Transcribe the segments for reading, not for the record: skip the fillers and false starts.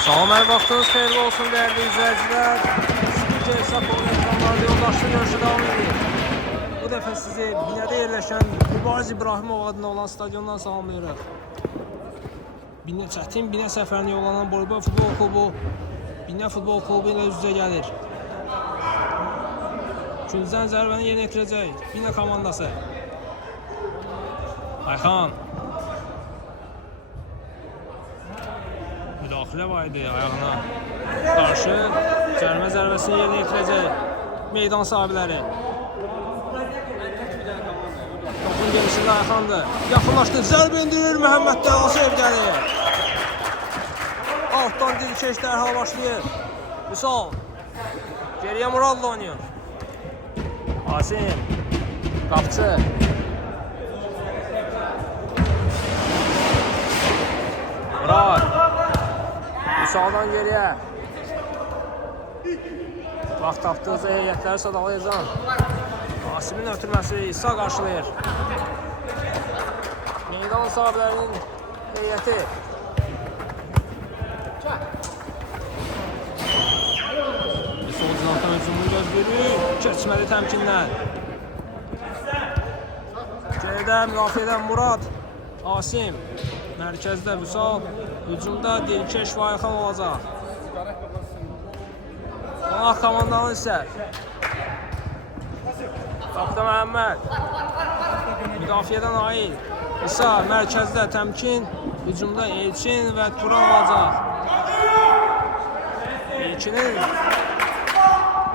Salam, hər vaxtınız xeyirli olsun dəyərli izləyicilər. Spiker Hesabonun ekranlarda yoldaşlı görüşü davam edir. Bu dəfə sizi binədə yerləşən Mübariz İbrahimov adına olan stadiondan salamlayırıq. Çətin Binə səfərinə yollanan Boyboy Futbol Klubu Binə Futbol Klubu ilə üz-üzə gəlir. Üçüncüdən zərbəni yerinə yetirəcək Binə komandası. Ayxan. Müdaxilə var idi ayağına. Qarşı cərimə zərbəsini yerinə yetirəcək meydan sahibləri. Topun gelişində Ayxandır. Yaxınlaşdı. Zərbə indirir. Məhəmməd Dəlasov gəlir. Altdan Dilkeş dərhal başlayır. Vüsal. Geriyə Muradla oynayır. Asim. Qapçı. Murad. Vüsaldan geriyə. Vaxt tapdığı heyətləri sadalayacaq. Asimin ötürməsi İsa qarşılayır. Meydan sahiblərinin heyəti. Sol cinahdan hücumu gözləyir. Keçməli təmkinlər. Geridə müdafiədən Murad. Asim. Mərkəzdə Vüsal. Hücumda Dilkeş və Ayxan olacaq. Qonaq komandanın isə Qapıda Məhəmməd. Müdafiədən Ail. İsa mərkəzdə təmkin. Hücumda Elçin və Turan olacaq. Elçinin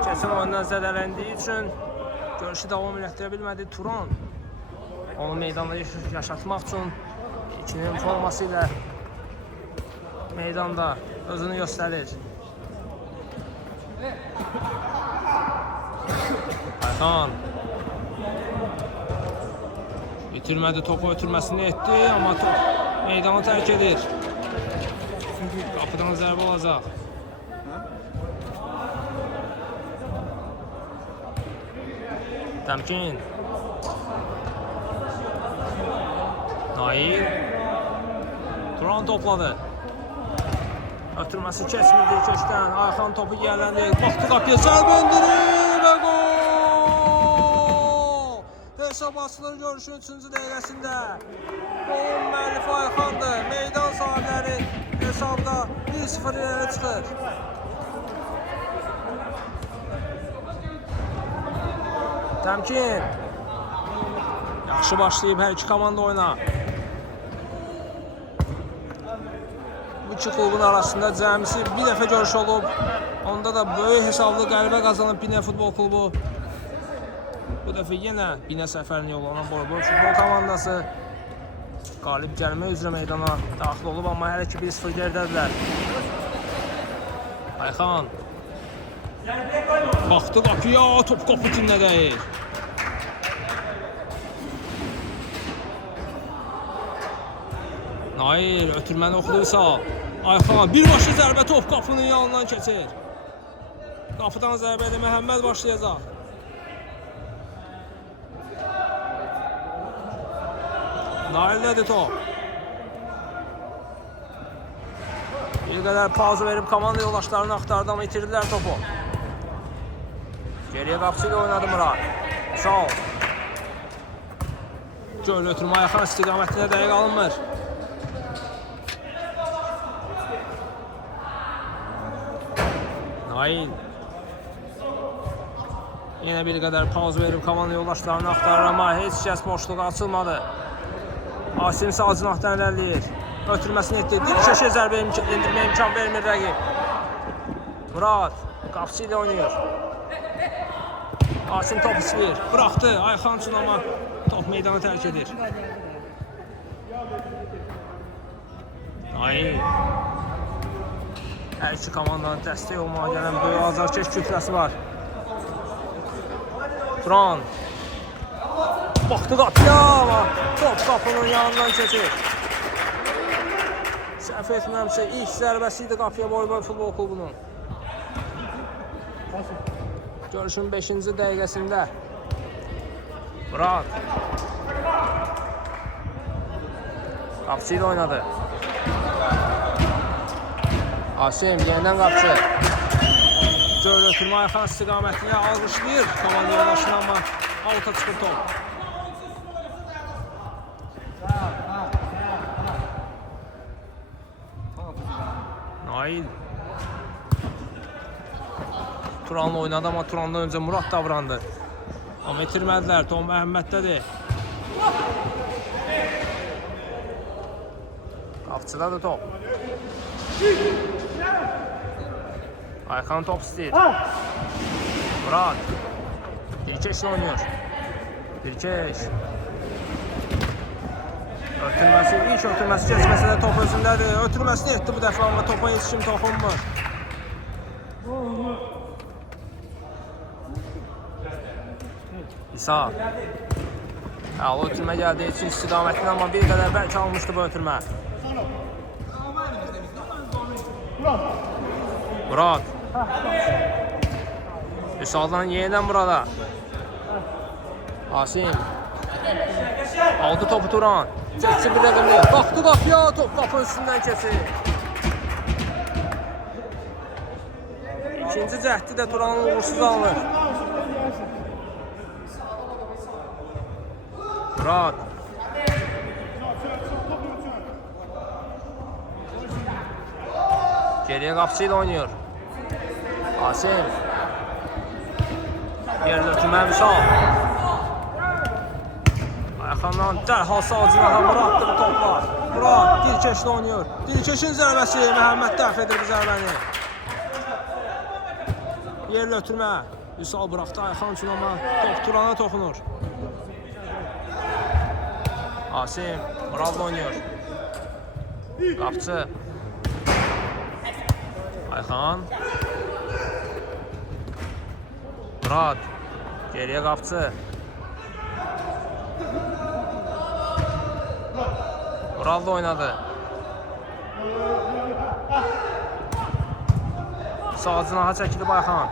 kesin oyundan zədələndiyi üçün görüşü davam elətdirə bilmədi Turan. Onu meydanda yaşatmaq üçün Elçinin forması ilə meydanda özünü göstərir. Ayxan bitirmədi, topu ötürməsini etdi, amma top meydanı tərk edir. Qapıdan zərbə olacaq. Təmkin. Nail. Turan topladı. Ötürməsi keçmirdi keçdən. Ayxan topu gələndir. Baxdı qapıya, zərbə indirir və gol! Hesab açılır görüşün 3-cü dəqiqəsində. Golun müəllifi Ayxandır. Meydan sahibləri hesabda 1-0 irəli çıxır. Təmkin. Yaxşı başlayıb hər iki komanda oyuna. Bu iki klubun arasında cəmisi bir dəfə görüş olub. Onda da böyük hesablı qələbə qazanıb Binə Futbol Klubu. Bu dəfə yenə Binə səfərinə yollanan Boyboy Futbol komandası qalib gəlmə üzrə meydana daxil olub, amma hələ ki 1-0 geridədirlər. Ayxan. Baxdı qapıya, top qapı tünlə dəyir. Nail ötürməni oxuduysa Ayxan birbaşa zərbə top qapının yanından keçir. Qapıdan zərbə ilə Məhəmməd başlayacaq. Naildədir top. Bir qədər pauza verib komanda yoldaşlarını axtardı, amma itirdilər topu. Geriyə qapısı ilə oynadı Murad. Sağ. Göl ötürmə Ayxan istiqamətinə dəqiq alınmır. Nail. Yenə bir qədər pauza verib komanda yoldaşlarını axtarır, amma heç kəs boşluğa açılmadı. Asim sağ cinahdan irəliləyir. Ötürməsini etdi. Dilkeşə zərbə endirməyə imkan vermir rəqib. Murad qapısı ilə oynayır. Asim top istəyir. Bıraxdı Ayxan üçün, amma top meydanı tərk edir. Nail. Hər iki komandanın dəstək olmağa gələn böyük azarkeş kütləsi var. Turan. Baxdı qapıya, amma top qapının yanından keçir. Səhv etmirəmsə ilk zərbəsi idi qapıya Boyboy Futbol Klubunun. Görüşün 5-ci dəqiqəsində. Murad. Qapısı ilə oynadı. Asim yenidən qapçı. Göl ötürmə Ayxan istiqamətini alqışlayır komanda yoldaşını, amma alta çıxır top. Nail Turan'la oynadı, amma Turan'dan öncə Murad davrandı. Amma itirmədilər. Tom Məhəmməddədir. Qapçıdadır top. Ayxan top istəyir. Murad Dilkeşlə oynuyor. Dilkeş ötürməsi, ilk ötürməsi keçməsə də top özündədir. Ötürməsini etdi bu dəfə, amma topa heç kim toxunmur. İsa Əla ötürmə gəldi üçün istiqamətini, amma bir qədər bəlkə almışdı bu ötürmə. Murad Üsaldan yenidən Murada. Asim aldı topu Turan. Keçsi bir rəqimli. Baxdı qapıya, top qapı üstündən keçir. İkinci cəhdi də Turanın uğursuz alınır. Murad geriye qapçı ilə oynuyor. Asim yerdə ötürmə Vüsal. Ayxandan dərhal sağ cinaha Muraddır bu toplar. Murad Dilkeşlə oynuyor. Dilkeşin zərbəsi, Məhəmməd dəf edir bu zərbəni. Yerlə ötürmə Vüsal bıraxdı Ayxan üçün, amma top Turana toxunur. Asim Muradla oynuyor. Qapçı Ayxan Murad geriye qapçı. Muradla oynadı. Sağ cinaha çəkilib Ayxan.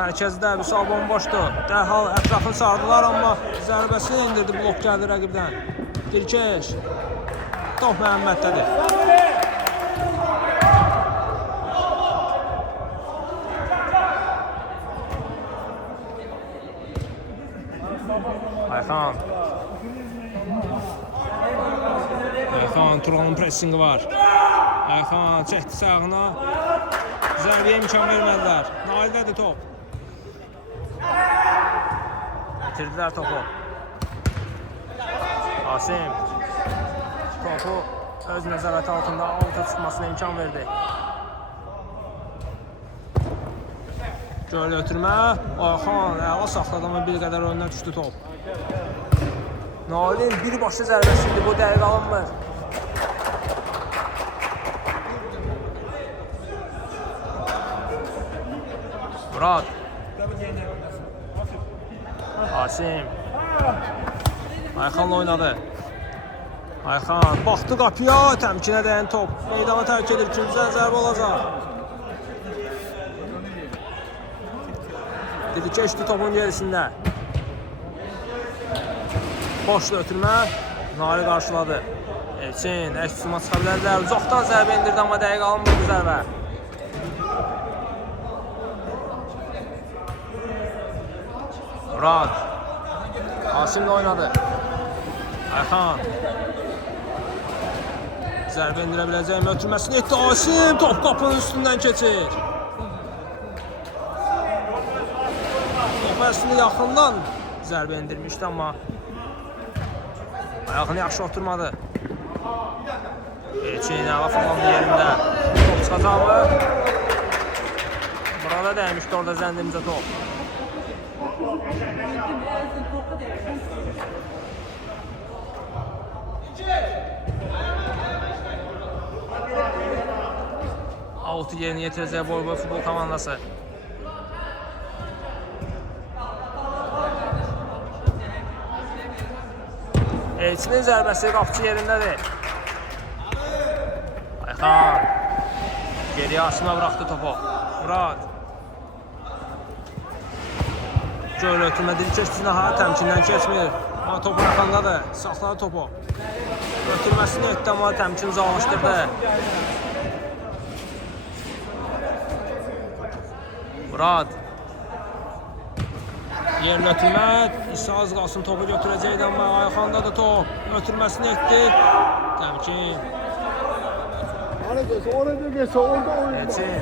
Mərkəzdə Vüsal bomboşdur. Dərhal ətrafını sardılar, amma zərbəsini indirdi, blok gəldi rəqibdən. Dilkeş top Məhəmməddədir. Ayxan Turanın pressingi var. Ayxan çəkdi sağına. Zərbəyə imkan vermədilər. Naildədir top. Bitirdilər topu. Asim topu öz nəzarəti altında alta çıxmasına imkan verdi. Göl ötürmə. Ayxan əla saxladı, amma bir qədər önünə düşdü top. Nailin birbaşlı zərbəsidir, bu dəqiq alınmır. Murad Asim Ayxanla oynadı. Ayxan baxdı qapıya, təmkinə dəyən top meydanı tərk edir. İkinciden zərbə olacaq. Dilkeşdi topun gerisində. Boşla ötürmə. Nail qarşıladı. Elçin əks tutuma çıxa bilərlər. Uzaqdan zərbə indirdi, amma dəqiq alınmırdı zərbə. Murad Asim'le oynadı. Ayxan zərbə indirə biləcək mi? Ötürməsini etdi Asim. Top qapının üstündən keçir. Top əslində yaxından zərbə indirmişdi, amma ayağını yaxşı oturmadı. Elçin əla falandı yerində. Top çıxacaq mı? Burada dəymişdi orada zəndimizə top. Out'u yerini yetirəcək Boyboy futbol komandası. Elçinin zərbəsi qapçı yerindədir. Ayxan geriyə Asimə bıraxdı topu. Murad Göl ötürmə Dilkeş cinaha təmkindən keçmir. Amma topu Ayxandadır. Saxladı topu. Ötürməsini etdi, amma təmkin zalışdırdı. Murad. Yerine ötürmə. İsa az qalsın topu götürəcəkdi amma Ayxanda da top. Ötürməsini etdi. Təmkin. Elçin.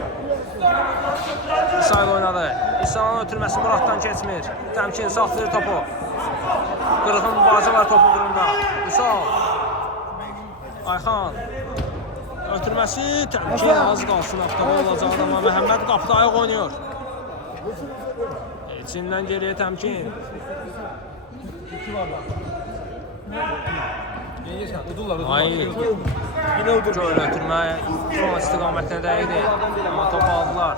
İsa ilə oynadı. İsa'nın ötürməsi Muraddan keçmir. Təmkin saxlayır topu. Qırğın mübarizə var topu qırında. İsa. Ayxan. Ötürməsi təmkin az qalsın avtoba olacaq amma Məhəmməd qapıda ayaq oynuyor. Elçindən geriyə təmkin. Hayır. Göl ötürmə son istiqamətlə dəydi. Amma topu aldılar.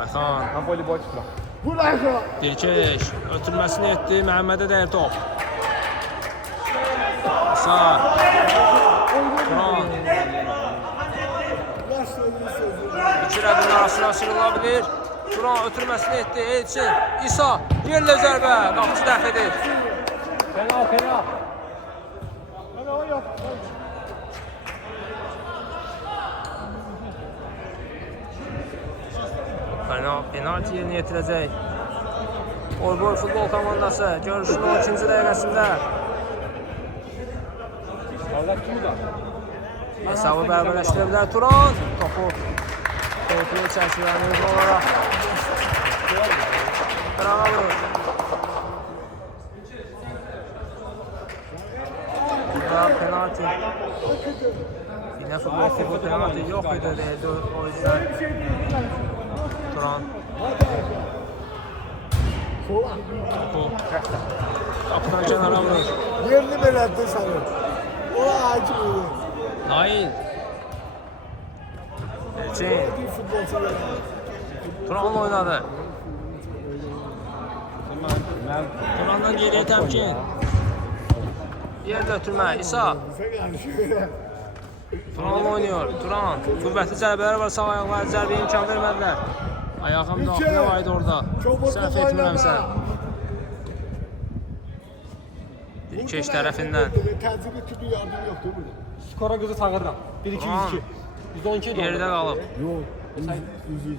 Ayxan. Dirkeş. Ötürməsini etdi. Məhəmmədə dəyir top. İsa. Turan. İki rəqin arasına sırılabilir. Turan ötürməsini etdi. Elçin. İsa. Yerlə zərbə. Qapıcı dəf edir. Fena. Penalti yerinə yetirəcək. Orboy futbol komandası görüşün 12-ci dəqiqəsində. Hesabı bərabərləşdirə bilər Turan. Topu keyfini çəkilənir olaraq. Qırağa vurur. Burada penalti. Yine futbol klubu penalti yox idi deyildi o yüzden. Turan. Topu qapıdan kənara vurur. Yerini belirtti sana. O acı olur. Nail. Elçin. Turan'la oynadı. Turan'dan geriye təmkin. Yerdə ötürmə. İsa. Turan'la oynuyor. Turan. Qüvvətli zərbələr var sağ ayaqları. Zərbəyə imkan vermədilər. Ayağım daxilə var idi orada. Səhv etmirəmsə. Dirkeş tərəfindən. Skora qızı çağırıram. 1-2-102. 112 Yerdə qalıb. Yox. 100.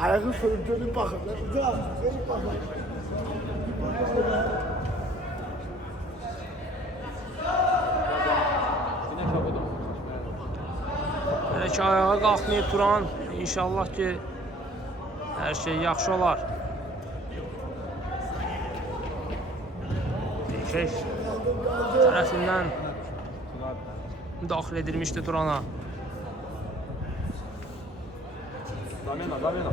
Ayağı sürüntülü baxın. Gelip bakın. Belə ki, ayağa qalxmayıb Turan. İnşallah ki, hər şey yaxşı olar. Dirkeş tərəfindən daxil edilmişdi Turana. Zamena.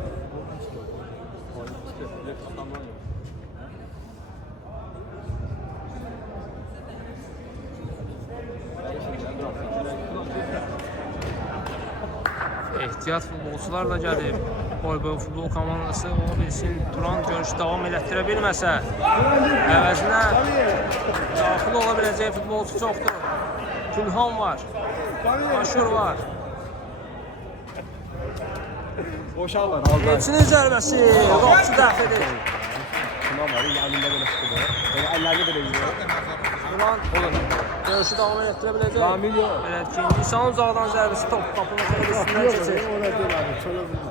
Ehtiyat futbolçular da gəlib. Boy futbol komandası ola bilsin. Turan görüşü davam elətdirə bilməsə, əvəzinə daxil ola biləcək futbolçu çoxdur. Külhan var, Aşur var. Boşallar. Elçinin zərbəsi, qapıcı dəf edir. Tamam var. Elinde böyle sıkıntı. Böyle ellerinde böyle gidiyor. Turan görüşü davam elətdirə biləcək. Ramil yox. Belə ki, İnsan uzaqdan zərbəsi top qapının xeyirisindən keçir. Orada değil abi. Şöyle vurma.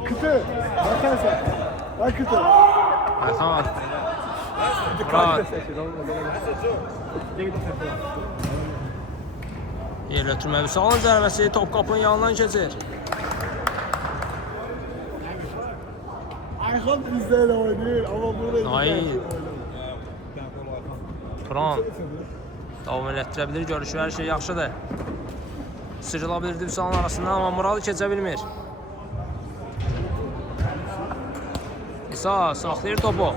Akıtı. Bakın sen. Akıtı. Ayxan. Murad. Yerlə ötürmə Vüsalın zərbəsi top qapının yanından keçir. Ayhan bizlerle oynuyor ama burada Nail. Turan. Davam elətdirə bilir, görüşü hər şey yaxşıdır. Sıyrıla bilirdi Vüsalın arasından amma Muradı keçə bilmir. İsa saxlayır topu.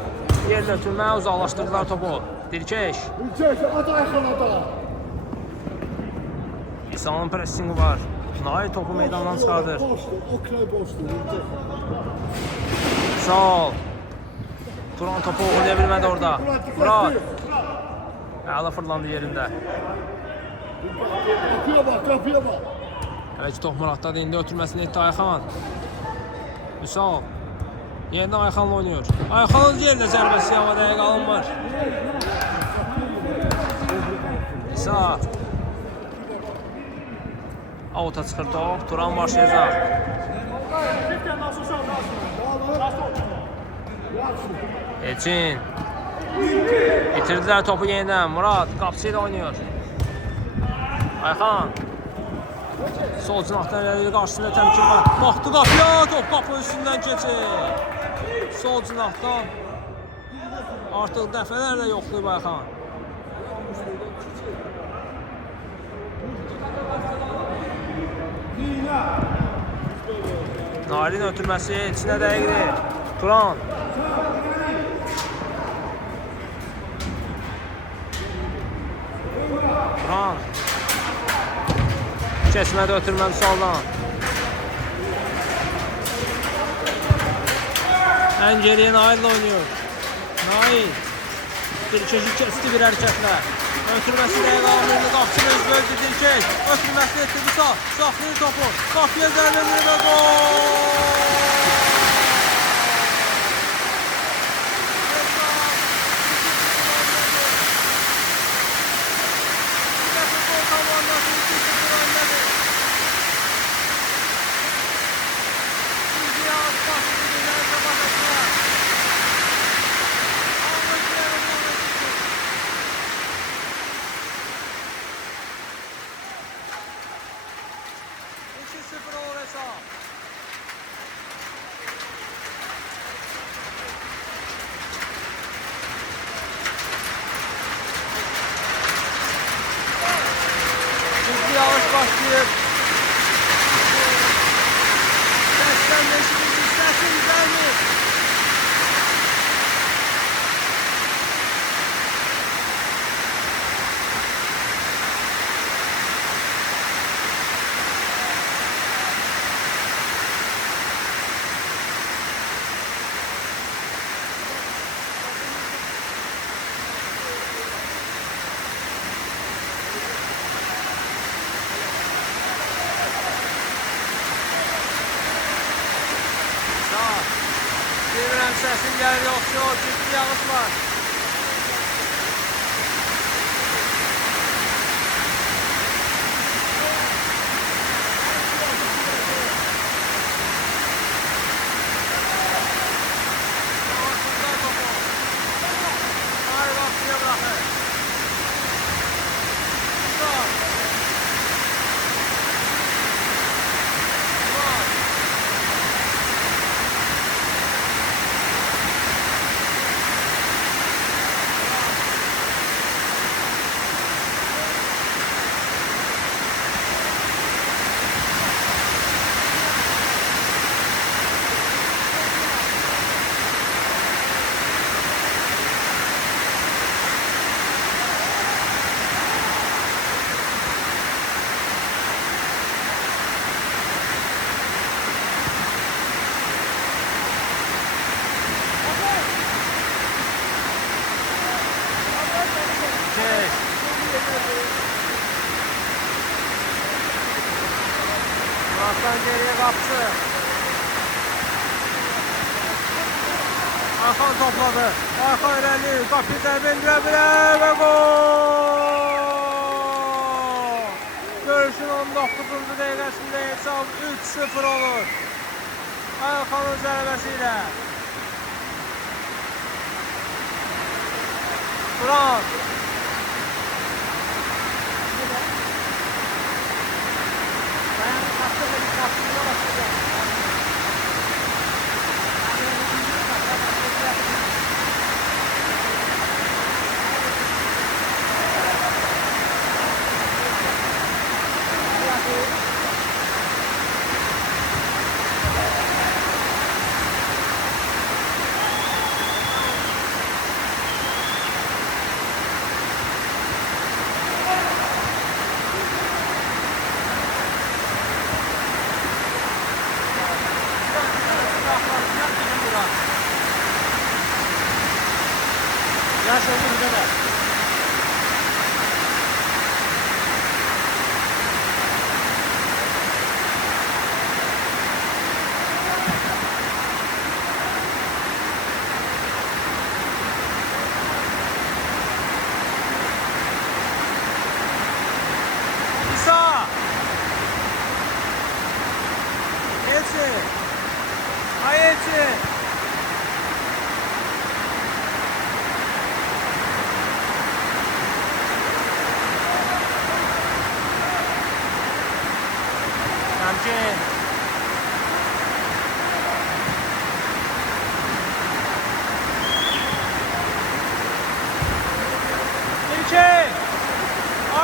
Yerlə ötürmə uzaqlaşdırdılar topu. Dirkeş. at Ayhan ata. İsa'nın pressingi var. Nail topu meydandan çıxardır. Boştu. O kray boştu. Sağ ol. Turan topu oğulaya bilmədi orada. Murad. Əla fırlandı yerində. Kapıya bak. Hələ ki top Muraddadır. İndi ötürməsini etdi Ayxan. Vüsal. Yenidən Ayxanla oynuyor. Ayxanın yerlə zərbəsi havadaya qalınmır. İsa. Avuta çıxır top. Turan başlayacaq. Elçin. İtirdilər topu yenidən. Murad qapısı ilə oynayır. Ayxan. Sol cinahdan ileri qarşısında təmkin var. Baxdı qapıya, top qapı üstündən keçir. Sol cinahdan artıq dəfələrlə yoxlayıb Ayxan. Nailin ötürməsi içinə dəqiqdir. Turan. Turan. Keçmədə ötürməli soldan. Ən geriyə Nail oynuyor. Nail. Bir keçid keçdi bir hərəkətlə. Ötürməsi dəqiq Amirli qapısını öz böldü Dirkeş. Ötürməsi etdi Visa. Saxlayır topu. Qapıya zərbə verir və gol! Yavaş başlayıp seslenleşimiz istersin güzel mi? Bilmirəm səsin gəlir yoxsa yox, ciddi yağış var. Hayır, vaxtıya bırakır. Murat'tan geriye kaptı. Ayxan topladı. Ayxan irəli. Qapı zərbə indirə bilər və gol! Görüşün 19-cu dəqiqəsində hesab 3-0 olur. Ayxanın zərbəsi ilə. Murat.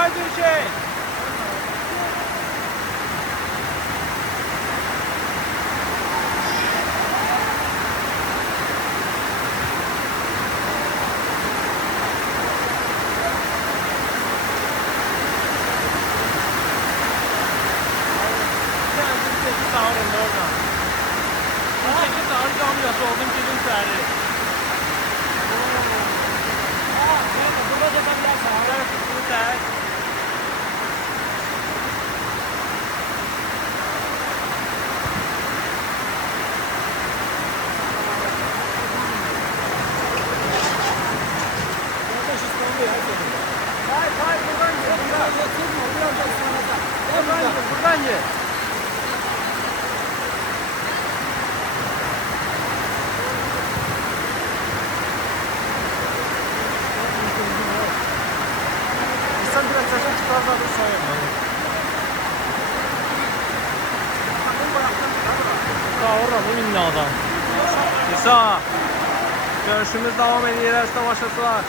Gözəl bir şey. Sağırın oradan. Çekil sağır camiyası oldum ki dün səhəri. Burada da ben sağır. Bu səhər. Hayır buradan gel. Buradan gel. Sen biraz saçın çıkarsa bir sayın. Sağırın bu minnadan. İsa. Görüşümüz devam ediyor əziz tamaşaçılar.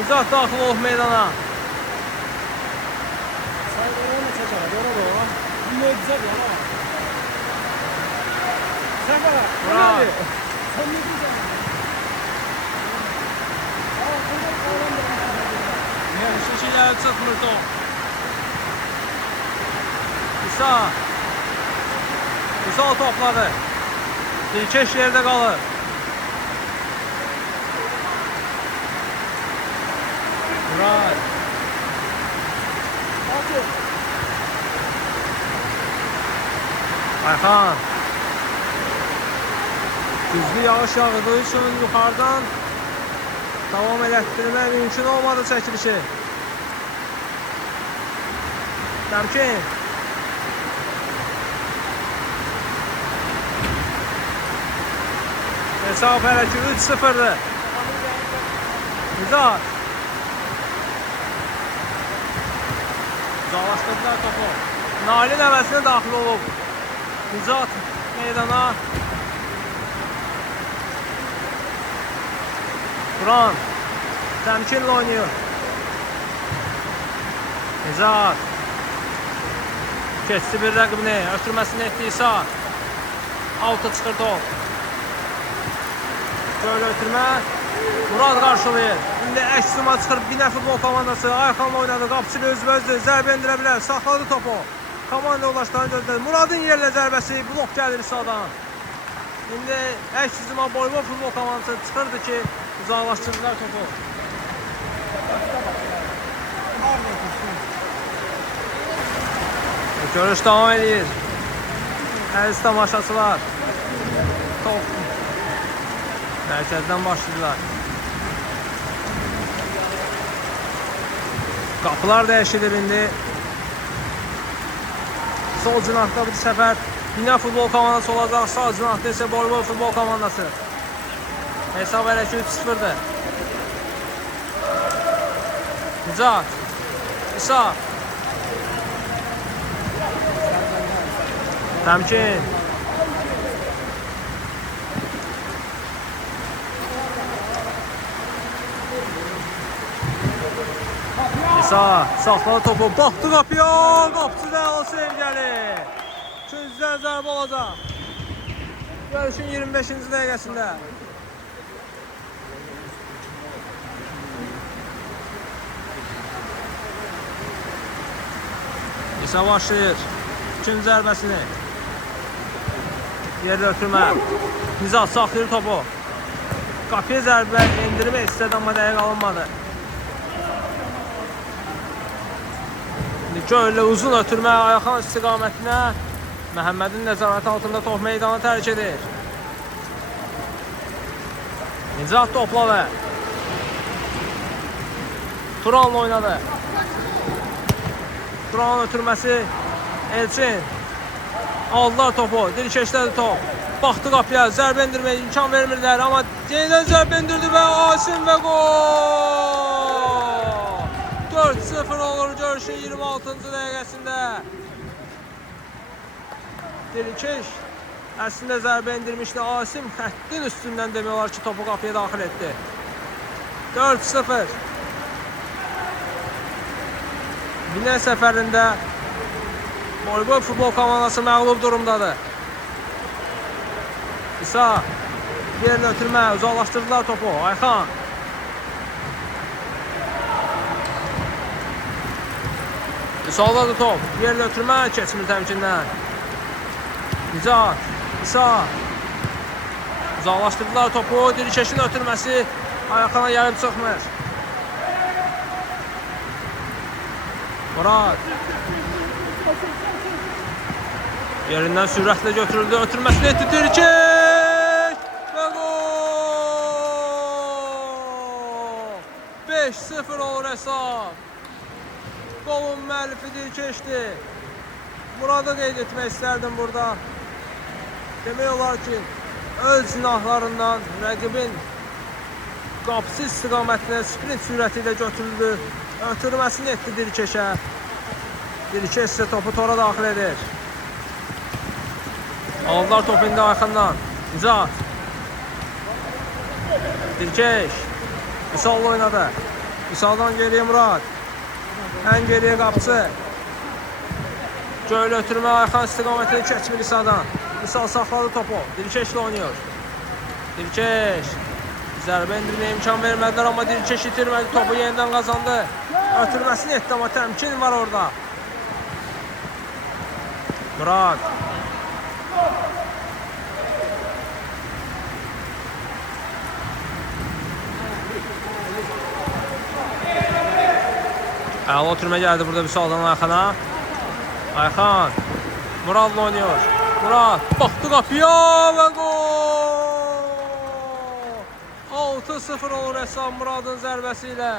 Uzaq daxil olub meydana. Sen oraya mı çeker? Oraya da o. Bu mucize bir yana. Sen bana. Bravo. Sen ne diyeceksin? Şişələri çıxmır top. İsa. İsa topladı. İlkeş yerdə qalır. Murat. Ayxan. Güclü yağış yağdığı üçün yuxarıdan davam elətdirmək mümkün olmadı çəkilişi. Təmkin. Hesab hələ ki 3-0'dır. Nizat. Uzaqlaşdırdılar topu. Nalin əvəzinə daxil olub. Nizat meydana. Turan. Təmkinlə oynayır. Nizat. Keçdi bir rəqibini. Ötürməsini etdi İsa. Alta çıxır top. Böyle ötürmə. Murad qarşılayır. İndi əksima çıxır Binə futbol komandası. Ayxanla oynadı. Qapıçı özbözdür. Zərbə endirə bilər. Saxladı topu. Komanda yoldaşlarını gözlədi. Muradın yerlə zərbəsi. Blok gəlir İsa'dan. İndi əksizima Boyva futbol komandası çıxırdı ki uzaqlaşdırdılar topu. Görüş devam edir. Əziz tamaşaçılar. Top mərkəzdən başlayırlar. Qapılar dəyişilir indi. Sol cinahda bu səfər Binə futbol komandası olacaq. Sağ cinahda isə Boyva futbol komandası. Hesab hələ ki 3-0'dır. Nizat. İsa. Təmkin. İsa saxladı topu. Baxdı qapıya. Qapıcıda o sevgəli. Gözdən zərbə olacaq. Görüşün 25-ci dəqiqəsində. İsa başlayır. İkinci zərbəsini. Yerdə ötürmə. Nizat saxlayır topu. Qapıya zərbə endirmək istədi, amma dəqiq alınmadı. Göylə uzun ötürmə Ayxan istiqamətinə. Məhəmmədin nəzarəti altında top meydanı tərk edir. Nizat topladı. Turanla oynadı. Turanın ötürməsi Elçin. Aldılar topu. Dirkeşlədi top. Baxdı qapıya. Zərbə endirməyə imkan vermirlər. Amma yenidən zərbə endirdi və Asim və gol! 4-0 olur görüşün 26-cı dəqiqəsində. Dirkeş əslində zərbə endirmişdi. Asim xəttin üstündən demək olar ki topu qapıya daxil etdi. 4-0. Binə səfərində voleybol futbol komandası məğlub durumdadır. İsa yerlə ötürmə, uzaqlaşdırdılar topu. Ayxan. İsa'dadır top. Yerlə ötürmə, keçmir təmkindən. Nicat, İsa. Uzaqlaşdırdılar topu. Dirikeşin ötürməsi Ayxana gəlib çıxmır. Murad. Yerindən sürətlə götürüldü. Ötürməsini etdi Dirikeş. Və gol! 5-0 olur hesab. Golun müəllifi Dirikeşdir. Muradı qeyd etmək istərdim burada. Demək olar ki, öz cinahlarından rəqibin qapısı istiqamətinə sprint sürəti ilə götürüldü. Ötürməsini etdi Dirikeşə. Dirikeş isə topu tora daxil edir. Aldılar topu indi Ayxandan. Nicat. Dirikeş. İsa'la oynadı. İsa'dan geriyə Murad. Ən geriyə qapısı. Göylə ötürmə Ayxan istiqamətini keçmir İsa'dan. İsa saxladı topu. Dirikeşlə oynuyor. Dirikeş. Zərbə endirməyə imkan vermədilər, amma Dirikeş itirmədi. Topu yenidən qazandı. Ötürməsini etdi, amma təmkin var orada. Murad. Əla ötürmə gəldi burada Vüsaldan Ayxana. Ayxan. Muradla oynuyor. Murad. Baxdı qapıya və gol! 6-0 olur hesab Muradın zərbəsi ilə.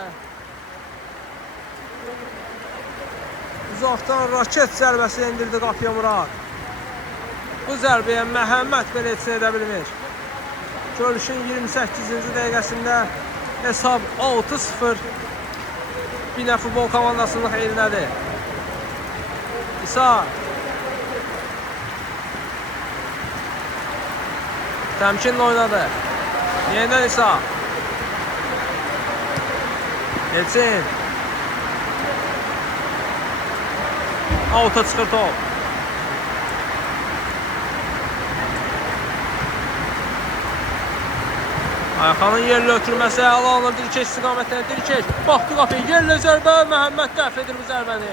Uzaqdan raket zərbəsi indirdi qapıya Murad. Bu zərbəyə Məhəmməd belə etsin edə bilmir. Görüşün 28-ci dəqiqəsində hesab 6-0 Binə futbol komandasının xeyrindədir. İsa. Təmkinlə oynadı. Yenidən İsa. Elçin. Auta çıxır top. Ayxanın yerlə ötürməsi əla alınır Dirikeş istiqamətinə. Dirikeş baxdı qapıya, yerlə zərbə, Məhəmməd dəf edir bu zərbəni.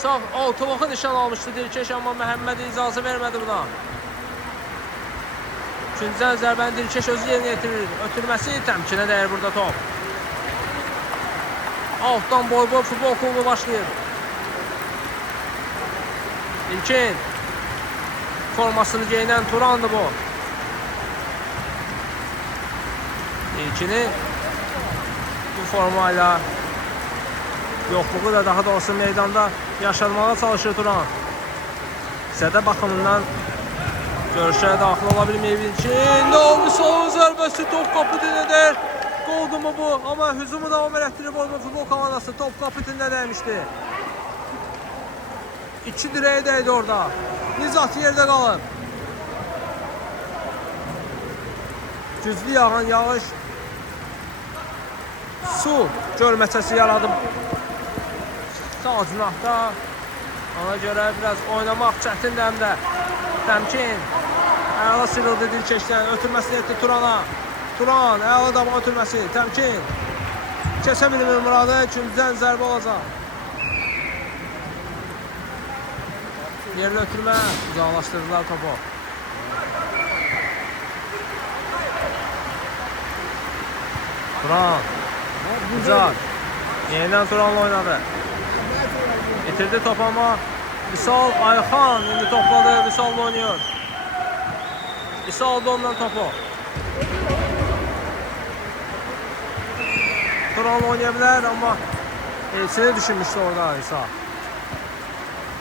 Sağ altıvaxı nişan almışdı Dirikeş, amma Məhəmməd icazə vermədi buna. Üçüncüdən zərbəni Dirikeş özü yerinə yetirir. Ötürməsi təmkinə dəyir burada top. Altdan boy-boy futbol klubu başlayır. İlkin. Formasını geyinən Turandı bu. İlkini bu formayla yoxluğu da daha doğrusu meydanda yaşatmağa çalışır Turan. Sədə baxımından görüşə daxil ola bilməyib İlkin. Vüsalın zərbəsi top kapitini edir. Qoldu mu bu? Amma hücumu davam elətdirib olma futbol komandası top kapitində dəymişdi. İki direğe dəydi orada. Nizat yerdə qalıb. Güclü yağan yağış su gölməçəsi yaradı sağ cinahda. Ona görə biraz oynamaq çətindir həm də. Təmkin. Əla sıyrıldı Dirikeşdən. Ötürməsini etdi Turana. Turan, əla dama ötürməsi. Təmkin. Keçə bilmir Muradı. Üçüncüdən zərbə olacaq. Yerlə ötürmə. Uzaqlaşdırdılar topu. Turan. Güzel. Yeniden Turan'la oynadı. Bitirdi top ama Vüsal Ayxan indi topladı. Vüsal'la oynuyor. İsa aldı ondan topu. Turan'la oynayabilir ama Elçini düşünmüştü orada İsa.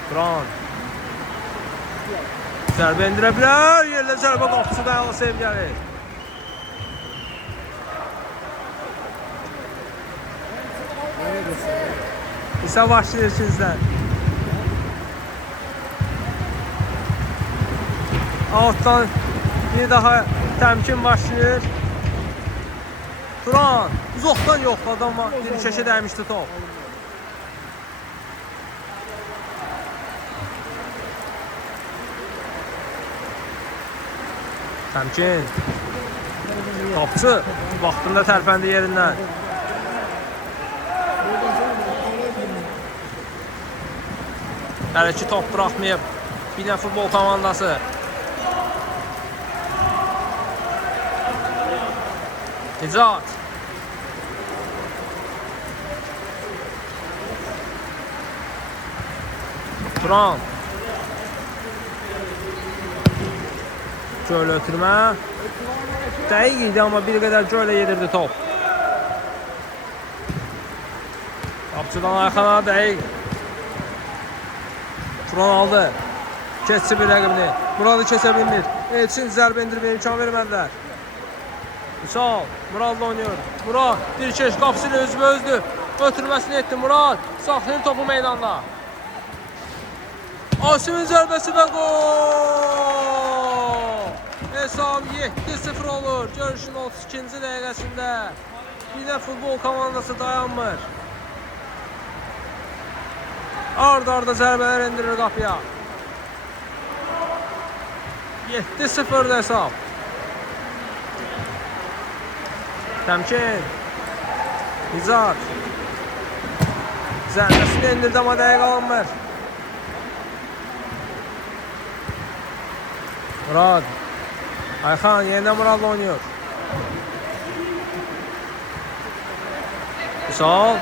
Turan. Zərbə indirebilir. Yerlə zərbə qapısıdan Əla Sev gəlir. İsa başlayır sizdən. Altdan bir daha təmkin başlayır. Turan uzaqdan yoxladı amma dirişəşə dəymişdi top. Təmkin. Topçu vaxtında tərpəndi yerindən. Hələ ki top buraxmayıb Binə futbol komandası. Nicat. Turan. Göl ötürmə. Dəqiq idi amma bir qədər gölə yedirdi top. Qapçıdan Ayxana dəqiq. Turan aldı. Keçsi bir rəqibini. Muradı keçə bilmir. Elçin zərbə indirməyə imkan vermədilər. Üsal. Muradla oynuyor. Murad. Dirkeş qapısıyla özbözdü. Ötürməsini etdi Murad. Saxlayır topu meydanda. Asimin zərbəsi və gol! Hesab 7-0 olur. Görüşün 32-ci dəqiqəsində. Binə futbol komandası dayanmır. Ard-arda zərbələr endirir qapıya. 7-0 hesab. Təmkin. Nizar. Zərbəsini endirdi amma dəqiq alınmır. Murad. Ayxan yeniden Murad'la oynuyor. Üsal.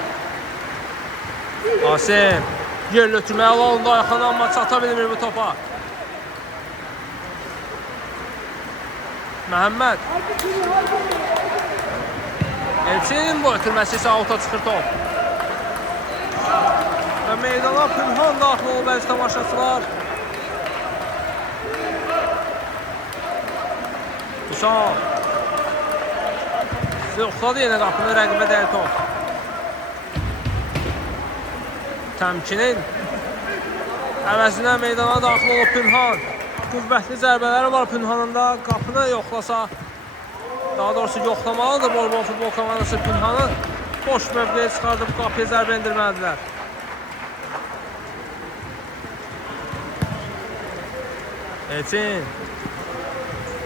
Asim. Yerli ötürmeye alındı Ayxan ama çata bilmir bu topa. Məhəmməd. Elçinin bu ötürməsi ise auta çıxır top. Və meydana Pünhan daxil olub əziz tamaşaçılar. Üsal. Yoxladı yenə qapını rəqibə dəyər top. Təmkinin əvəzinə meydana daxil olub Pünhan. Qüvvətli zərbələri var Pünhanın da. Qapını yoxlasa, daha doğrusu yoxlamalıdır Borbon futbol komandası Pünhanı. Boş mövqeyə çıxardıb qapıya zərbə indirmədilər. Elçin.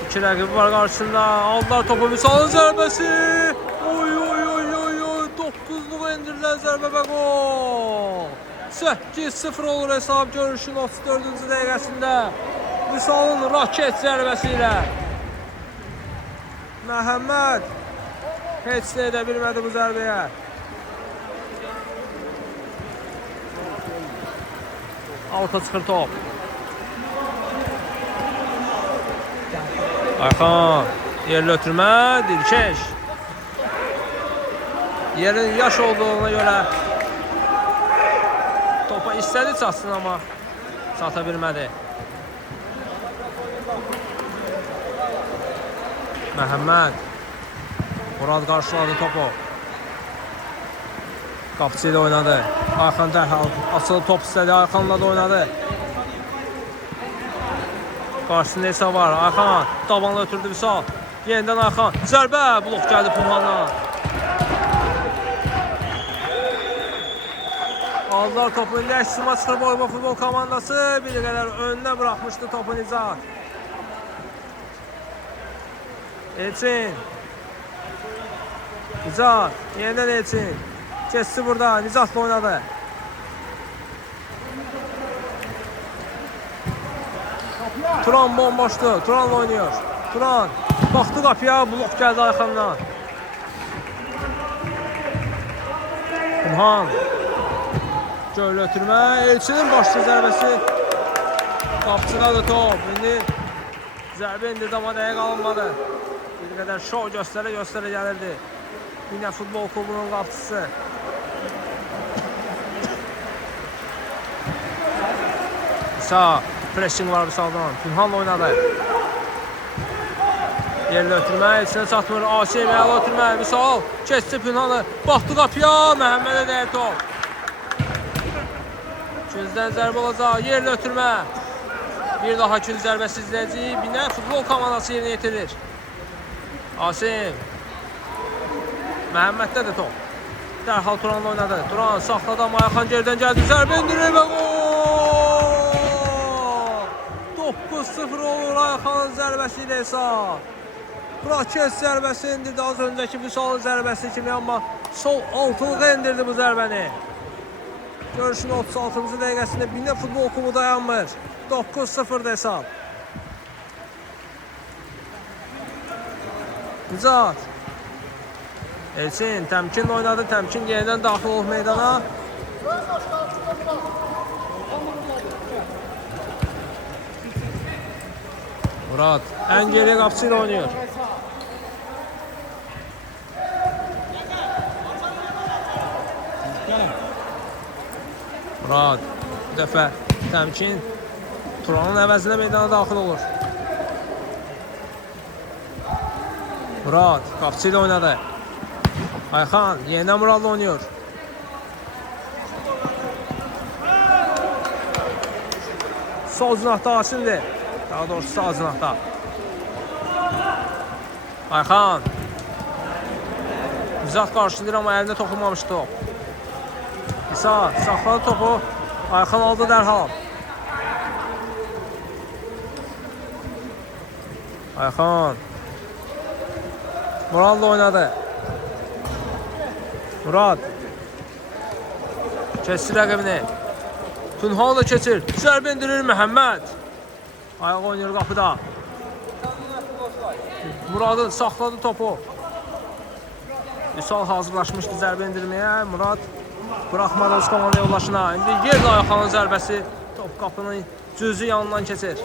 İki rəqibi var qarşısında. Aldılar topu. Vüsal'ın zərbəsi. Oy oy oy oy oy. 9'luğa indirilən zərbə və gol. 8-0 olur hesab görüşün 34-cü dəqiqəsində. Vüsal'ın raket zərbəsi ilə. Məhəmməd heç nə edə bilmədi bu zərbəyə. Alta çıxır top. Ayxan. Yerli ötürmə. Dirkeş. Yerin yaş olduğuna görə topa istədi çatsın amma çata bilmədi. Məhəmməd. Murad qarşıladı topu. Qapıcı ilə oynadı. Ayxan dərhal açılıb top istədi. Ayxanla da oynadı. Qarşısında isə var. Ayxan dabanla ötürdü Vüsal. Yenidən Ayxan. Zərbə. Blok gəldi Pünhandan. Aldılar topu. İndi əksima çıxır Borbon futbol komandası. Bir qədər önünə bırakmışdı topu Nizat. Elçin. Nizat. Yenidən Elçin. Keçsi burada. Nizatla oynadı. Turan bomboşdu. Turanla oynuyor. Turan. Baxdı qapıya. Blok gəldi Ayxandan. Pünhan. Göl ötürmə. Elçinin başlı zərbəsi. Qapçıdadır top. İndi zərbə indirdi amma dəqiq alınmadı. Bir qədər şov göstərə gəlirdi. Binə futbol klubunun qapçısı. Sağ. Pressing var Vüsal'dan. Pünhanla oynadı. Yerli ötürmə. Elçinə çatmır. Asim əla ötürmə. Vüsal. Keçdi Pünhanı. Baxdı qapıya. Məhəmmədə dəyər top. Gözdən zərbə olacaq. Yerli ötürmə. Bir daha kül zərbəsi izləyəcək. Binə futbol komandası yerinə yetirir. Asim. Məhəmməddə də top. Dərhal Turanla oynadı. Turan saxladı amma Ayxan geridən gəldi. Zərbə indirir və gol! 9-0 olur Ayxanın zərbəsi ilə hesab. Raket zərbəsi indirdi az öncəki Vüsalın zərbəsi kimi, amma sol altılığa indirdi bu zərbəni. Görüşün 36-cı dəqiqəsində Binə Futbol Klubu dayanmır. 9-0 hesab. Nicat. Elçin təmkinlə oynadı. Təmkin yenidən daxil olub meydana. Murad ən geriyə qapısı ilə oynayır. Murad bu dəfə təmkin Turanın əvəzinə meydana daxil olur. Murad qapısı ilə oynadı. Ayxan yenidən Muradla oynuyor. Sol cinahda Asimdir. Daha doğrusu sağ cinahda. Ayxan. Müzat qarşılayır amma əlində toxunmamışdı top. İsa saxladı topu. Ayxan aldı dərhal. Ayxan. Muradla oynadı. Murad. Keçir rəqibini. Tunhal da keçir. Zərbə indirir Məhəmməd. Ayaq oynayır qapıda. Murad'ın saxladı topu. Vüsal hazırlaşmışdı zərbə indirməyə. Murad buraxmadı öz komanda yoldaşına. İndi yerlə Ayxanın zərbəsi. Top qapının cüzü yanından keçir.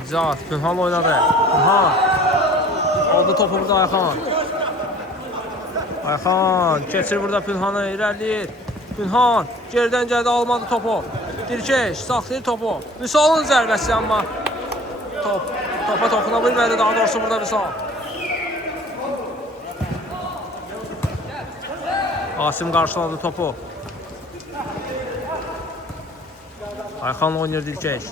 Nicat, Günhan oynadı. Günhan. Aldı topu burada Ayxan. Ayxan keçir burada Pünhanı, irəliyir. Pünhan geridən gəldi, almadı topu. Dirkeş saxlayır topu. Vüsalın zərbəsi, amma topa toxuna bilmədi, daha doğrusu burada Vüsal. Asim qarşıladı topu. Ayxan oynayır Dirkeş.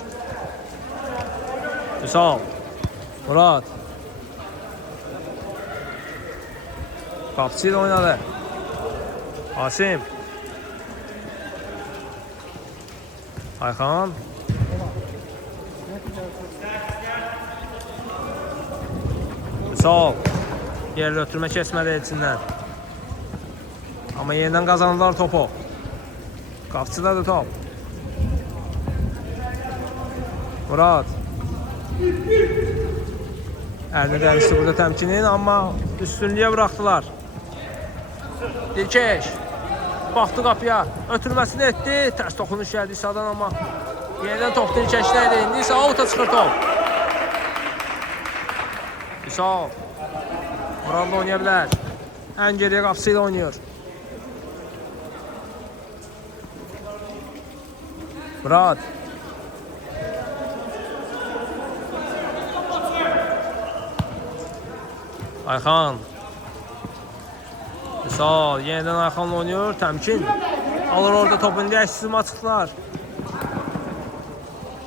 Vüsal. Murad. Qapısı ilə oynadı. Asim. Ayxan. Vüsal. Yerlə ötürmə keçmədi Elçindən. Amma yenidən qazanırlar topu. Qapıçıdadır top. Murad. Əlini dəymişdi burada təmkinin, amma üstünlüyə buraxdılar. Dirkeş. Baxdı qapıya. Ötürməsini etdi. Tərs toxunuş gəldi İsa'dan, amma yenidən top Dirkeşdəydi. İndi isə avuta çıxır top. İsa. Muradla oynaya bilər. Ən geriyə qapısı ilə oynayır. Murad. Ayxan. Vüsal yenidən Ayxanla oynuyor. Təmkin alır orada topu. İndi əksizmə çıxdılar.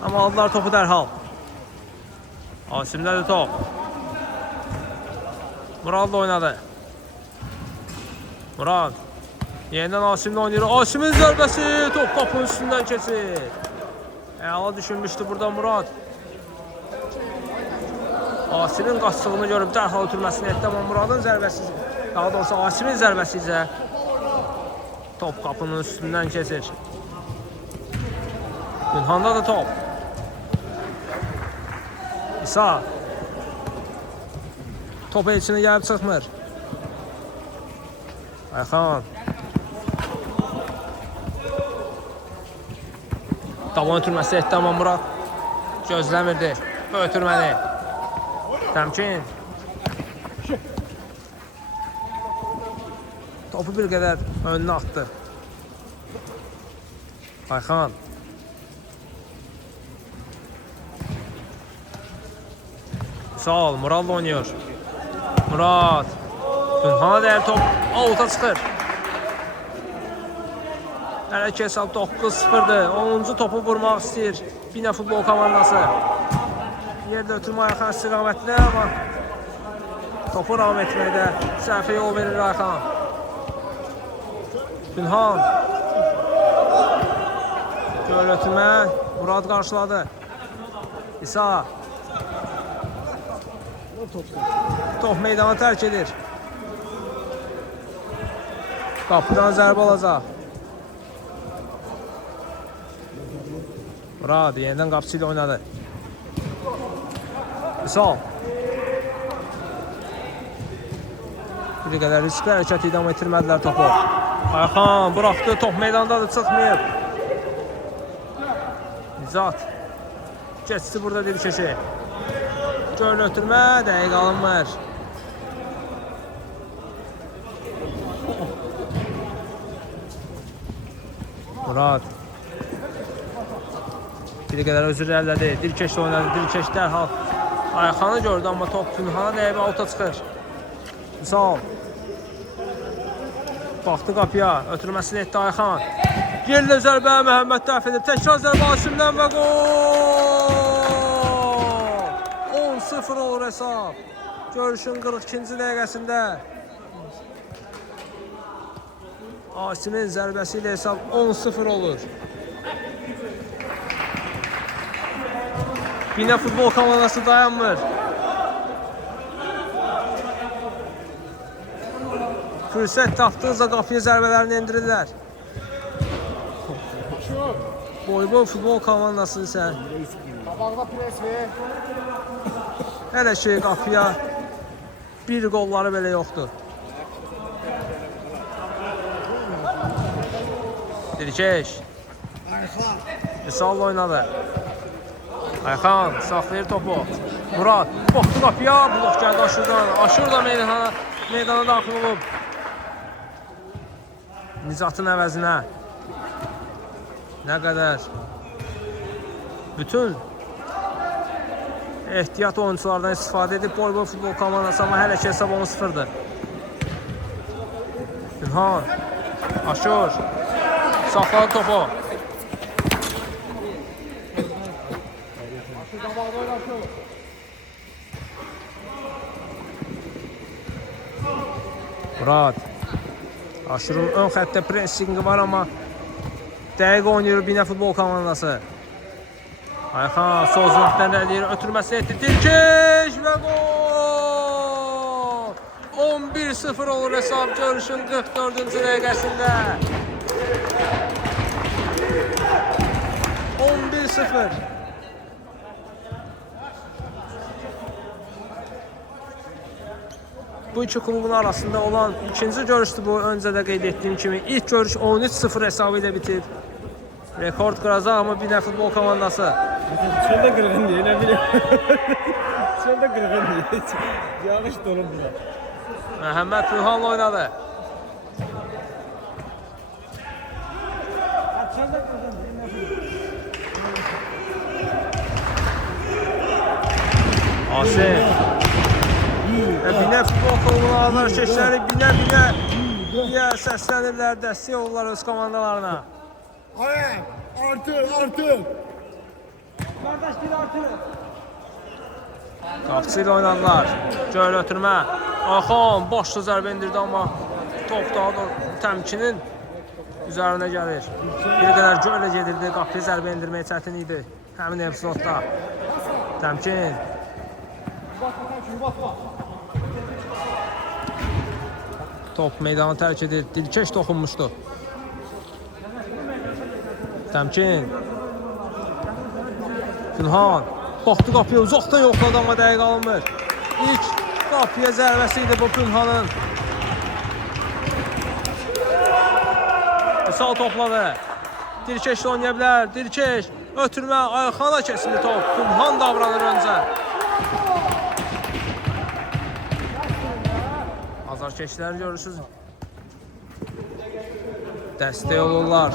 Amma aldılar topu dərhal. Asimdədir top. Muradla oynadı. Murad. Yenidən Asimlə oynayır. Asimin zərbəsi top qapının üstündən keçir. Əla düşünmüşdü burada Murad. Asimin qaçdığını görüb dərhal ötürməsini etdi, amma Muradın zərbəsi, daha doğrusu Asimin zərbəsi isə top qapının üstündən keçir. Günhanda da top. İsa. Top Elçinə gəlib çıxmır. Ayxan. Davan ötürməsi etdi, amma Murad gözləmirdi ötürməni. Təmkin. Topu bir qədər önünə atdı. Ayxan. Sağ ol, Muradla oynuyor. Murad. Günhana dəyər top, avuta çıxır. Hələ ki hesab 9-0'dır. 10-cu topu vurmaq istəyir Binə futbol komandası. Yerdə ötürmə Ayxan istiqamətində, amma topu ram etməkdə səhvə yol verir Ayxan. Günhan. Göl ötürmə. Murad qarşıladı. İsa. Top meydanı tərk edir. Qapıdan zərbə alacaq. Murad yenidən qapısı ilə oynadı. İsal. Bir qədər riskli hərəkət idi, amma itirmədilər topu. Ayxan buraxdı, top meydandadır, çıxmayıb. Nizat. Geçdi burada bir keçi. Göl ötürmə, dəqiq alınmır. Murad. Bir qədər özür əllədi. Dirkeşlə oynadı. Dirkeş dərhal Ayxanı gördü, amma top Günhana dəyib alta çıxır. Sağ. Baxdı qapıya. Ötürməsini etdi Ayxan. Yerlə zərbə Məhəmməd dəf edir. Təkrar zərbə Asimdən və gol! 10-0 olur hesab. Görüşün 42-ci dəqiqəsində. Asimin zərbəsi ilə hesab 10-0 olur. Binə futbol komandası dayanmır. Fürsət tapdığınızda qapıya zərbələrini endirirlər. Boy futbol komandası isə hələ ki qapıya bir qolları belə yoxdur. Dirkeş. Misal oynadı. Ayxan saxlayır topu. Murad baxdı qapıya, blok gəldi Aşurdan. Aşur da meydana daxil olub. Nizatın əvəzinə. Nə qədər bütün ehtiyat oyunculardan istifadə edib boy futbol komandası, amma hələ ki hesab 10-0'dır. Günhan. Aşur. Saxladı topu. Murad. Aşurun ön xəttə pressingi var, amma dəqiq oynayır Binə futbol komandası. Ayxan sol zınaqdan eləyir, ötürməsini etdi. Dirkeş və gol! 11-0 olur hesab görüşün 44-cü dəqiqəsində. 11-0. Bu iki klubun arasında olan ikinci görüşdür bu. Öncə də qeyd etdiyim kimi ilk görüş 13-0 hesabı ilə bitir. Rekord qıracaq amma Binə futbol komandası. Çöldə qırğın deyil, nə bileyim. Çöldə qırğın deyil. Yağış dolub buna. Məhəmməd Rühanla oynadı. Asim. Binə futbol klubunun azarkeşləri binə deyə səslənirlər, dəstək olurlar öz komandalarına. Ayak, artır. Kardeş bir artır. Qapısı ilə oynadılar. Göl ötürmə. Ayxan başlı zərbə indirdi, amma top daha da təmkinin üzərinə gəlir. Bir qədər göllə gedirdi, qapıya zərbə indirmək çətin idi həmin epizodda. Təmkin. Top meydanı tərk edir. Dirkeş toxunmuşdu. Təmkin. Günhan. Baxdı qapıya, uzaqdan yoxladı, amma dəqiq alınmır. İlk qapıya zərbəsi idi bu Günhanın. Misal topladı. Dirkeşlə oynaya bilər. Dirkeş. Ötürmə. Ayxana kesimli top. Günhan davranır öncə. Azarkeşlər görürsünüz. Dəstək olurlar.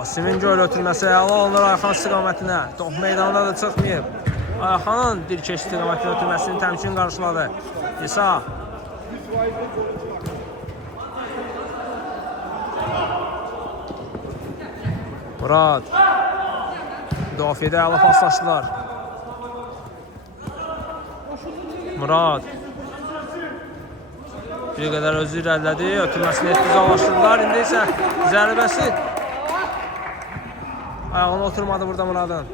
Asimin göl ötürməsi əla alınır Ayxan istiqamətinə. Top meydanda da çıxmayıb. Ayxanın Dirkeş istiqamətinə ötürməsini təmkin qarşıladı. İsa. Murad. Müdafiədə əla paslaşdılar. Murad. Bir qədər özü irəlilədi. Ötürməsini etkizalaşdırdılar. İndi isə zərbəsi. Ayağına oturmadı burada Muradın.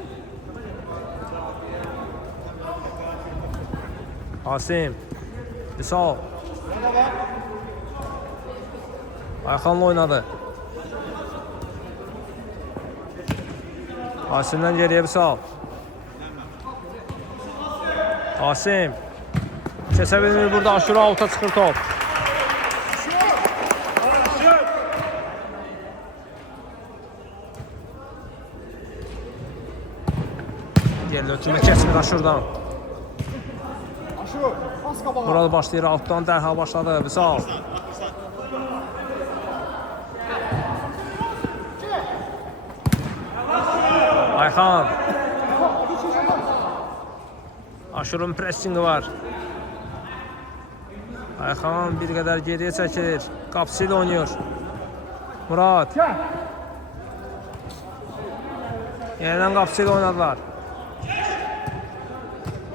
Asim. Vüsal. Ayxanla oynadı. Asim'den geriye Vüsal. Asim. Kesə bilmir burada. Aşura avuta çıxır top. Yerli ötürmə keçmir Aşurdan. Burada başlayır altdan dərhal başladı Vüsal. Ayxan. Aşurun pressingi var. Ayxan bir qədər geriyə çəkilir. Qapısı ilə oynuyor. Murad. Yeniden qapısı ilə oynadılar.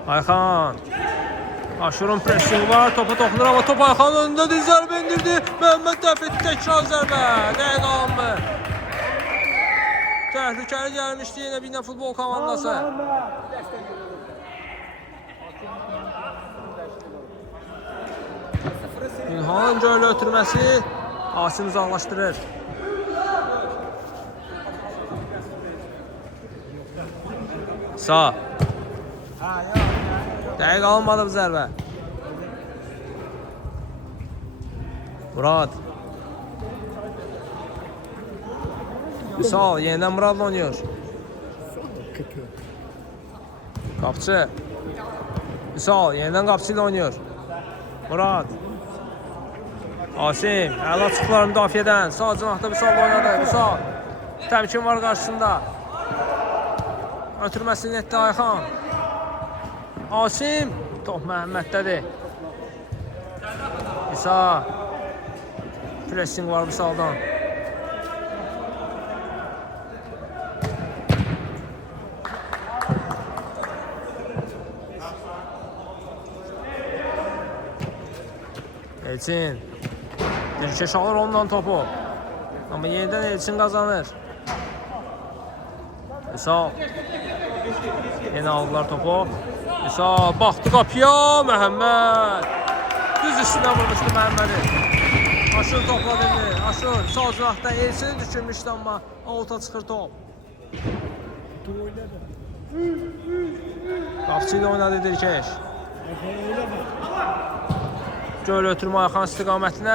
Ayxan. Aşurun pressingi var. Topa toxunur ama top Ayxanın önündədir. Zərbə indirdi. Məhəmməd dəf etdi. Təkrar zərbə. Dəqiq alınmır. Təhlükəli gəlmişdi yine Bina futbol komandası. Günhanın gölü ötürməsi Asim uzaqlaşdırır. Sağ. Dəqiq alınmadı bu zərbə. Murad. Vüsal yeniden Murad'la oynuyor. Kapçı. Vüsal yeniden kapçıyla oynuyor. Murad. Asim. Əla çıxdılar müdafiədən. Sağ cinahda Vüsal oynadı. Vüsal. Təmkin var qarşısında. Ötürməsini etdi Ayxan. Asim. Top Məhəmməddədir. İsa. Pressing var Vüsaldan. Elçin. Dilkeş alır ondan topu. Ama yeniden Elçin kazanır. Vüsal. Yine aldılar topu. Vüsal baktı kapıya. Məhəmməd. Düz üstüne vurmuştu Məhəmmədi. Aşur topladı. Aşur sağ cinahda Elçin'i düşünmüştü ama avuta çıxır top. Qapçıyla oynadı Dilkeş. Göl ötürmə Ayxan istiqamətinə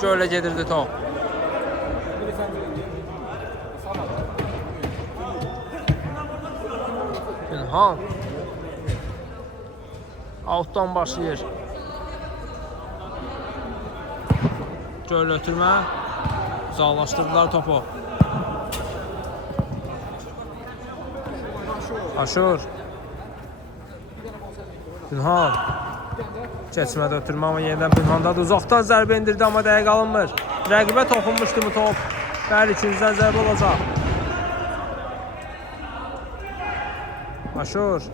Gölə gedirdi top. Günhan altdan başlayır. Göl ötürmə uzaqlaşdırdılar topu. Aşur. Günhan. Keçmədə ötürmə ama yeniden Günhan'da da uzaqdan zərbə indirdi ama dəqiq alınmır. Rəqibə toxunmuşdu bu top. Bəli, ikinciden zərbə olacaq. Aşur.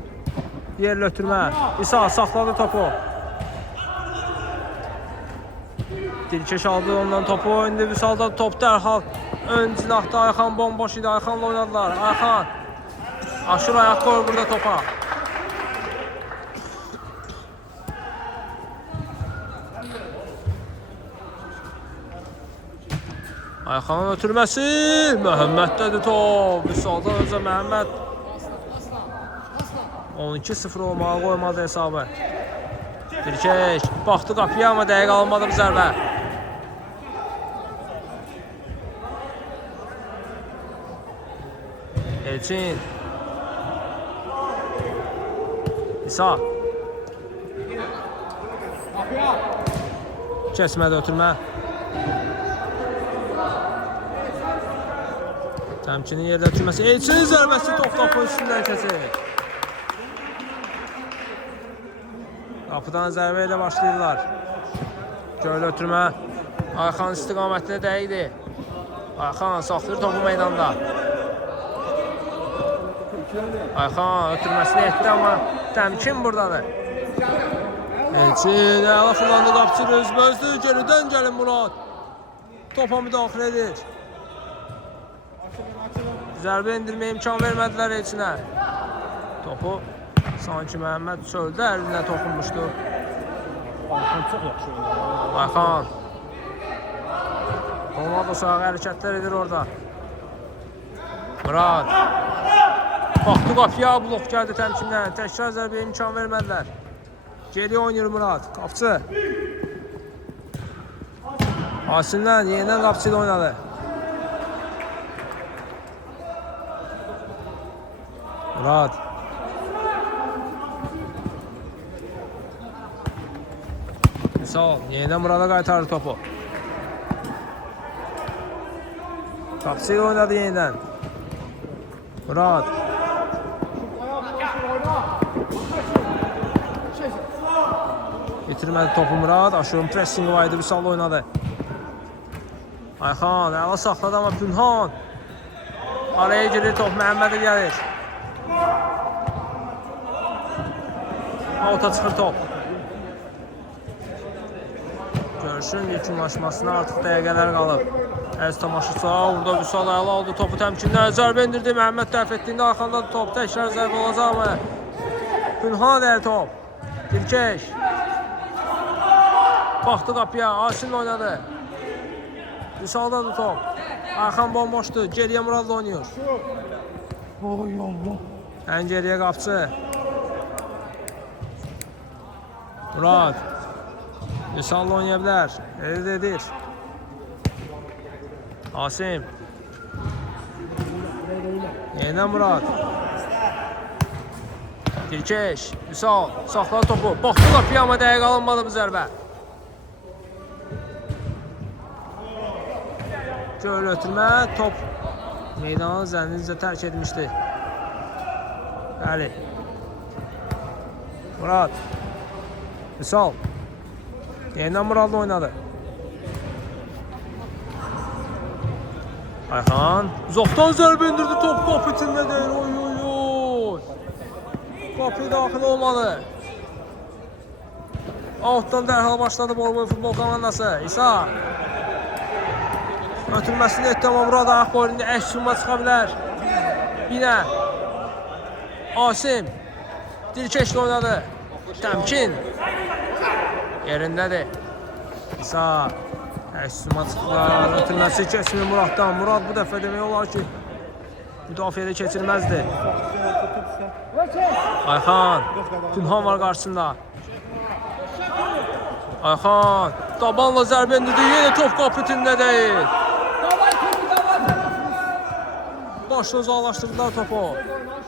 Yerli ötürmə. İsa saxladı topu. Dilkeş aldı ondan topu. İndi Vüsal'da top dərhal. Ön cinahda Ayxan bomboş idi. Ayxanla oynadılar. Ayxan. Aşur ayaq qoyur burada topa. Ayxanın ötürməsi. Məhəmməddədir top. Vüsal'dan önce Məhəmməd. 12-0 olmağa qoymadı hesabı. Dilkeş baxdı qapıya ama dəqiq alınmadı bu zərbə. Elçin. İsa. Keçmədə ötürmə. Təmkinin yerdə ötürməsi. Elçinin zərbəsi top topun üstündən keçir. Qapıdan zərbə ilə başlayırlar. Göl ötürmə. Ayxan istiqamətində dəqiqdir. Ayxan saxlayır topu meydanda. Ayxan ötürməsini etdi, amma təmkin buradadır. Elçin, əla fırlandı qapıcı özbözlü, geridən gəlin Murad. Topa müdaxilə edir. Zərbə indirməyə imkan vermədilər Elçinə. Topu sanki Məhəmməd çöldə əlinə toxunmuşdu. Ayxan çox yaxşı oynadı. Ayxan. Ronaldo sağa hərəkətlər edir orada. Murad. Baxdı qapıya, blok gəldi təmkindən. Təkrar zərbəyə imkan vermədilər. Geriyə oynayır Murad. Qapıcı. Asimdən yenidən qapıcı ilə oynadı. Murad. Misal, yenidən Murada qaytardı topu. Qapıcı ilə oynadı yenidən. Murad. Bitirmədi topu Murad. Aşırın pressingi var idi. Vüsal oynadı. Ayxan əla saxladı, amma Pünhan. Araya girir, top Məhəmmədə gəlir. Ota çıxır top. Görüşün yekunlaşmasına artıq dəqiqələr qalıb. Əziz tamaşaçılar, burada Vüsal əla oldu. Topu təmkindən zərbə indirdi. Məhəmməd dəf etdiyində arxandadır top. Təkrar zərbə olacaq mı? Pünhan dəyər top. Dilkeş. Baxdı qapıya, Asimlə oynadı. Vüsaldadır top. Ayxan bomboşdur, geriyə Muradla oynayır. Oy Allah. Ən geriyə qapıcı. Murad. Vüsalla oynaya bilər. Elde edir. Asim. Yenidən Murad. Dilkeş. Vüsal. Saxladı topu. Baxdı qapıya, amma dəqiq alınmadı bu zərbə. Göl ötürmə, top meydanı zənnicə tərk etmişdi. Bəli. Murad. Vüsal. Yenidən Muradla oynadı. Ayxan. Uzaqdan zərbə indirdi, top qapı içində deyil. Oy oy oy. Qapı daxil olmadı. Outdan dərhal başladı Borboy futbol komandası. İsa. Ötürməsini etdi, amma Murad ayaq boyunda əks summa çıxa bilər. Yine. Asim. Dilkeşlə oynadı. Təmkin. Yerindədir. İsa. Əks summa çıxdılar. Ötürməsi keçmir Muraddan. Murad bu dəfə demək olar ki, müdafiədə keçirməzdi. Ayxan. Pünhan var qarşısında. Ayxan. Dabanla zərbə indirdi. Yenə top qapıtında deyil. Başla uzaqlaşdırdılar topu.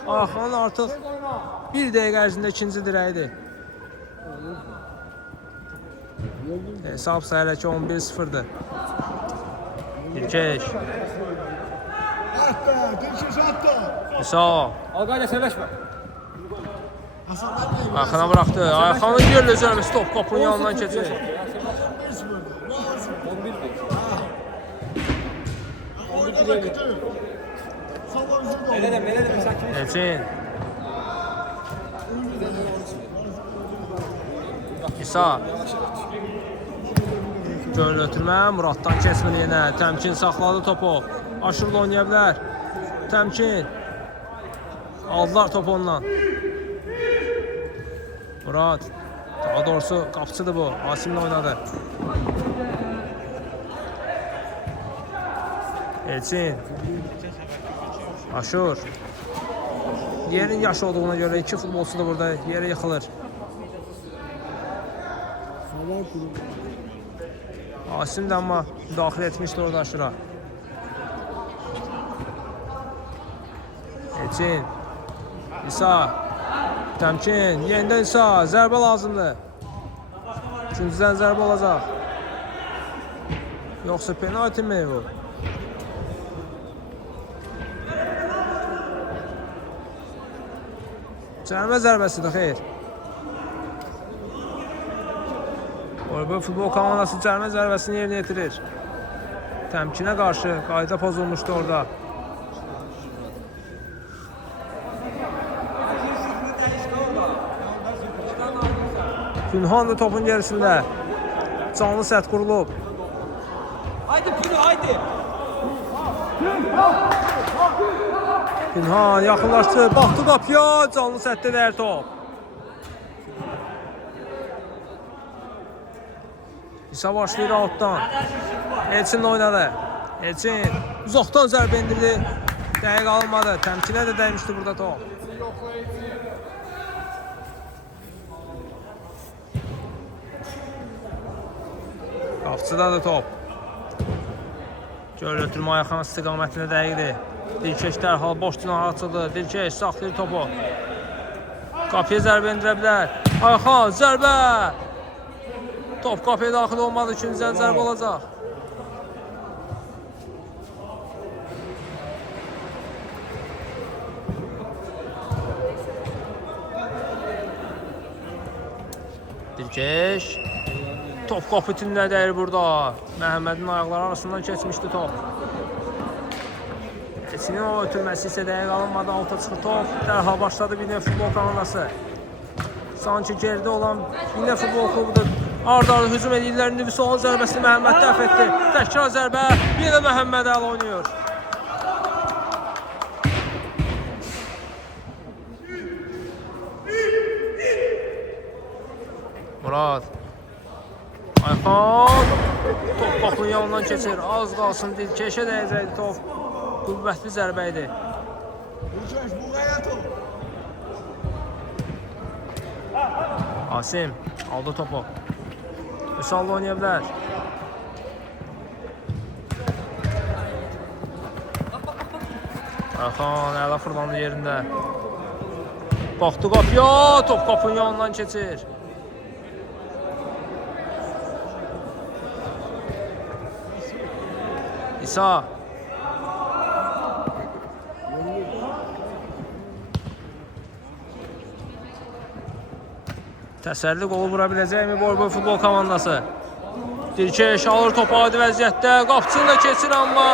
Ayxan artıq bir dəqiqə ərzində ikinci dirəyidir. Hesab sayılı ki 11-0'dır. Dilkeş. Vüsal. Alqayla sərləşmə. Ayxana bıraxdı. Ayxanın yerlə zərbəsi top qapının yanından keçir. Elçin. İsa. Göl ötürmə, Muraddan keçmir yenə. Təmkin saxladı topu. Aşırla oynaya bilər. Təmkin. Aldılar topu ondan. Murad. Daha doğrusu qapıcıdır bu. Asimlə oynadı. Elçin. Aşur. Yerin yaş olduğuna göre iki futbolçu da burada yere yıkılır. Asim de ama dahil etmişti orada Aşur'a. Elçin. İsa. Təmkin. Yenidən İsa. Zərbə lazımdır. Üçüncüdən zərbə olacaq. Yoxsa penalti mi bu? Cərimə zərbəsidir, xeyr. Borboy futbol komandası cərimə zərbəsini yerinə yetirir. Təmkinə qarşı qayda pozulmuşdu orada. Pünhan da topun gerisində. Canlı sərt qurulub. Haydi Pünü, haydi. Pünhan yaxınlaşdı. Baxdı qapıya. Canlı sətdə dəyər top. İsa başlayır altdan. Elçin oynadı. Elçin uzaqdan zərbə indirdi. Dəqiq alınmadı. Təmkinə də dəymişdi burada top. Qapçıda da top. Göl ötürmə Ayxan istiqamətində dəqiqdir. Dilkeş dərhal boş cinaha açıldı. Dilkeş saxlayır topu. Qapıya zərbə indirə bilər. Ayxan zərbə. Top qapıya daxil olmadı. İkinci zərbə olacaq. Dilkeş. Top qapı tününə dəyir burada. Məhəmmədin ayaqları arasından keçmişdi top. Elçinin o ötürməsi isə dəqiq alınmadı. Alta çıxır top. Dərhal başladı bir futbol komandası. Sanki geridə olan bir futbol klubudur. Arda hücum edirlər. İndi sol zərbəsini Məhəmməd dəf etdi. Təkrar zərbə. Yenə Məhəmməd əl oynayır. Murad. Ayxan. Top qapının yanından keçir. Az qalsın Dilkeşə dəyəcəkdi top. Qüvvətli zərbə idi. Asim aldı topu. Vüsal oynaya bilər. Ayxan əla fırlandı yerində. Baxdı qapıya. Top qapının yanından keçir. İsa. Təsəlli qolu vura biləcəkmi Borboy futbol komandası? Dilkeş alır topu adi vəziyyətdə. Qapçını da keçir amma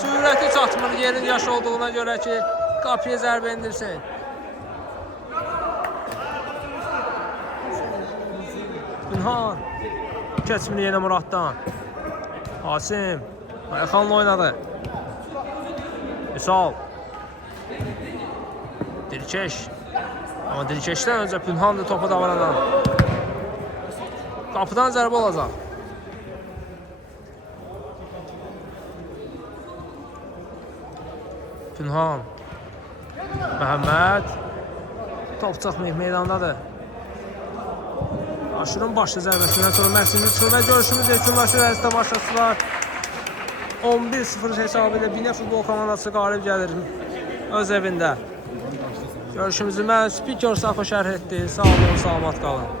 sürəti çatmır yerin yaş olduğuna görə ki qapıya zərbə indirsin. Pünhan keçmir yenə Muraddan. Asim Ayxanla oynadı. Vüsal. Dilkeş. Amma Dilkeşdən öncə Pünhan da topu davranan. Qapıdan zərbə olacaq. Pünhan. Məhəmməd. Top çıxmayıb meydandadır. Aşırın başlı zərbəsindən sonra Mərsinli çıxır və görüşümüz yekunlaşır əzizdə başlasılar. 11-0 hesabı ilə Binə futbol komandası qalib gəlir öz evində. Görüşümüzü mən Spiker Safo şərh etdi. Sağ olun, salamat qalın.